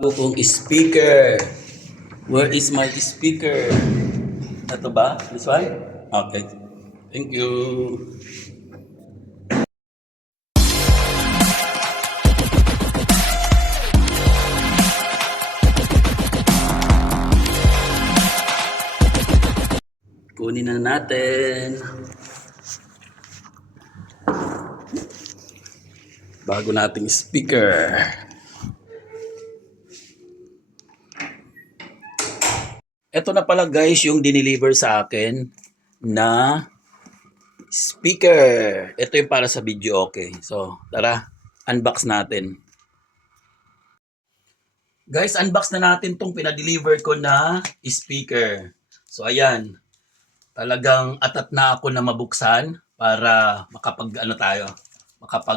Kung speaker. Where is my speaker? Ito ba? This one? Okay. Thank you. Kunin na natin. Bago nating speaker. Ito na pala guys yung dineliver sa akin na speaker. Ito yung para sa video, okay. So, tara, unbox natin. Guys, unbox na natin tong pinadeliver ko na speaker. So, ayan. Talagang atat na ako na mabuksan para makapag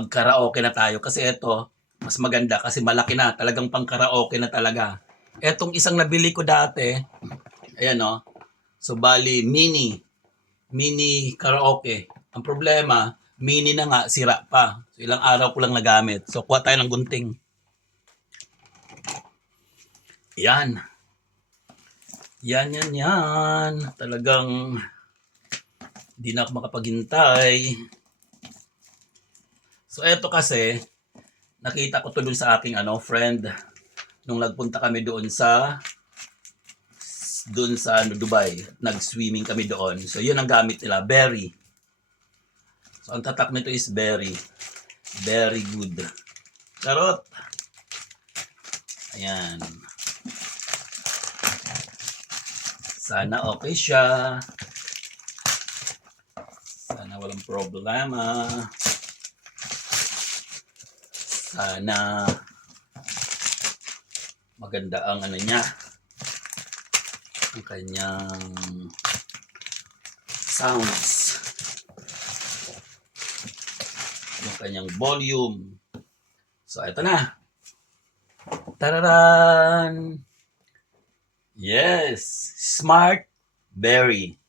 karaoke na tayo. Kasi ito, mas maganda kasi malaki na. Talagang pang karaoke na talaga. Etong isang nabili ko dati, ayan o. So, bali, mini karaoke. Ang problema, mini na nga, sira pa. So, ilang araw ko lang nagamit. So, kuha tayo ng gunting. Yan. Yan. Talagang di na ako makapaghintay. So, eto kasi, nakita ko to dun sa aking friend nung nagpunta kami doon sa Dubai. Nag-swimming kami doon. So, yun ang gamit nila. Berry. So, ang tatak nito is very, very good. Charot. Ayan. Sana okay siya. Sana walang problema. Sana maganda ang niya. Ang kanyang sounds. Yung kanyang volume. So, ito na. Tararan! Yes! Smart Berry.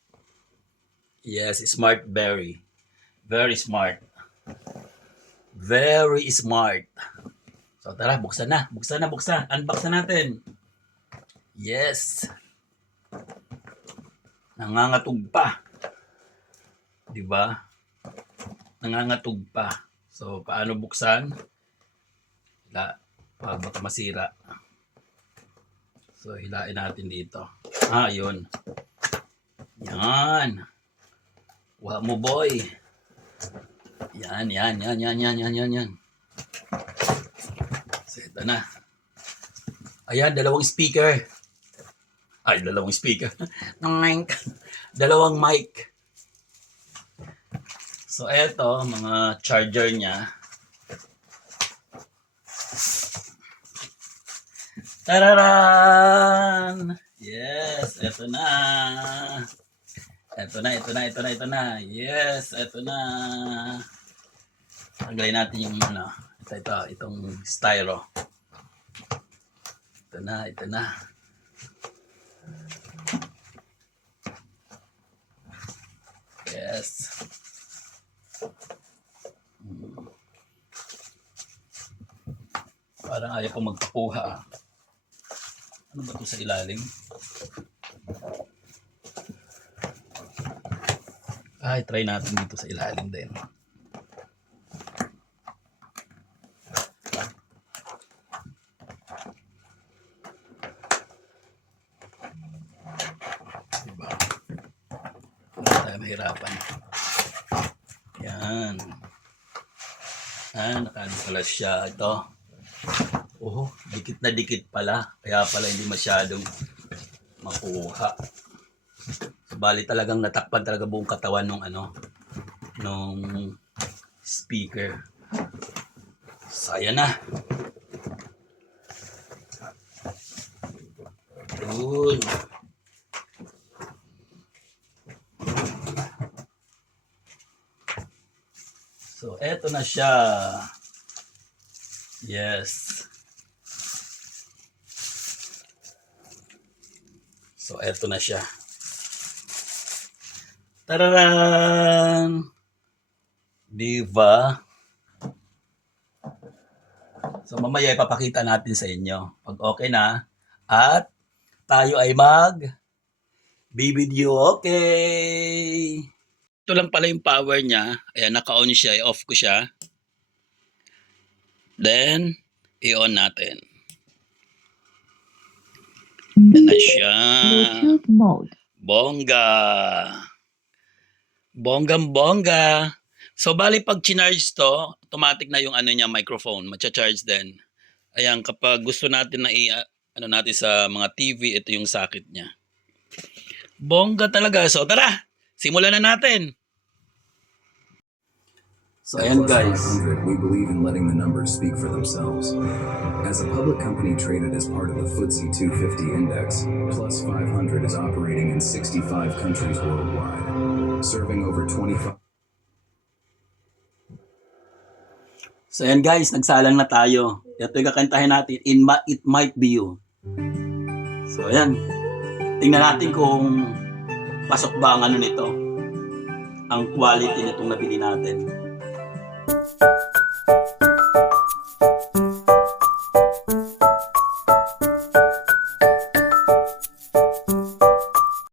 Yes, Smart Berry. Very smart. Very smart. So, tara, buksan na. Unbox na natin. Yes! Nangangatog pa. Diba? Nangangatog pa. So, paano buksan? Baka masira. So, hilain natin dito. Yun. Yan. Wah mo, boy. Yan. So, ito na. Ayan, dalawang speaker. Dalawang mic. So, eto, mga charger niya. Tararan! Yes, eto na. Ito na. Yes, ito na. Tanggalin natin yung itong styro. Ito na. Yes. Parang ayaw ko magpakuha. Ano ba ito sa ilalim? Try natin dito sa ilalim din. Diba? Hindi tayo mahirapan. Yan. Nakaano pala siya. Ito. Dikit na dikit pala. Kaya pala hindi masyadong makuha. Bali talagang natakpan talaga buong katawan nung speaker. Saya na. Good. So, eto na siya. Yes. So, eto na siya. Tararan! Diba? So, mamaya ipapakita natin sa inyo. Pag okay na, at tayo ay mag-video. Okay. Ito lang pala yung power niya. Ayan, naka-on siya. I-off ko siya. Then, i-on natin. Yan na siya. Bluetooth mode. Bongga. Bonggang-bongga. So, bali pag chinarge to, automatic na yung ano niya, microphone. Matcha-charge din. Ayan, kapag gusto natin na ano natin sa mga TV, ito yung socket niya. Bongga talaga. So, tara! Simulan na natin! So, At ayan Plus guys. 500, we believe in letting the numbers speak for themselves. As a public company traded as part of the FTSE 250 index, Plus 500 is operating in 65 countries worldwide, serving over 25. So, ayan guys, nagsalang na tayo. Ito yung kakantahin natin, It Might Be You. So, ayan. Tingnan natin kung pasok ba ang ano nito, ang quality nitong nabili natin.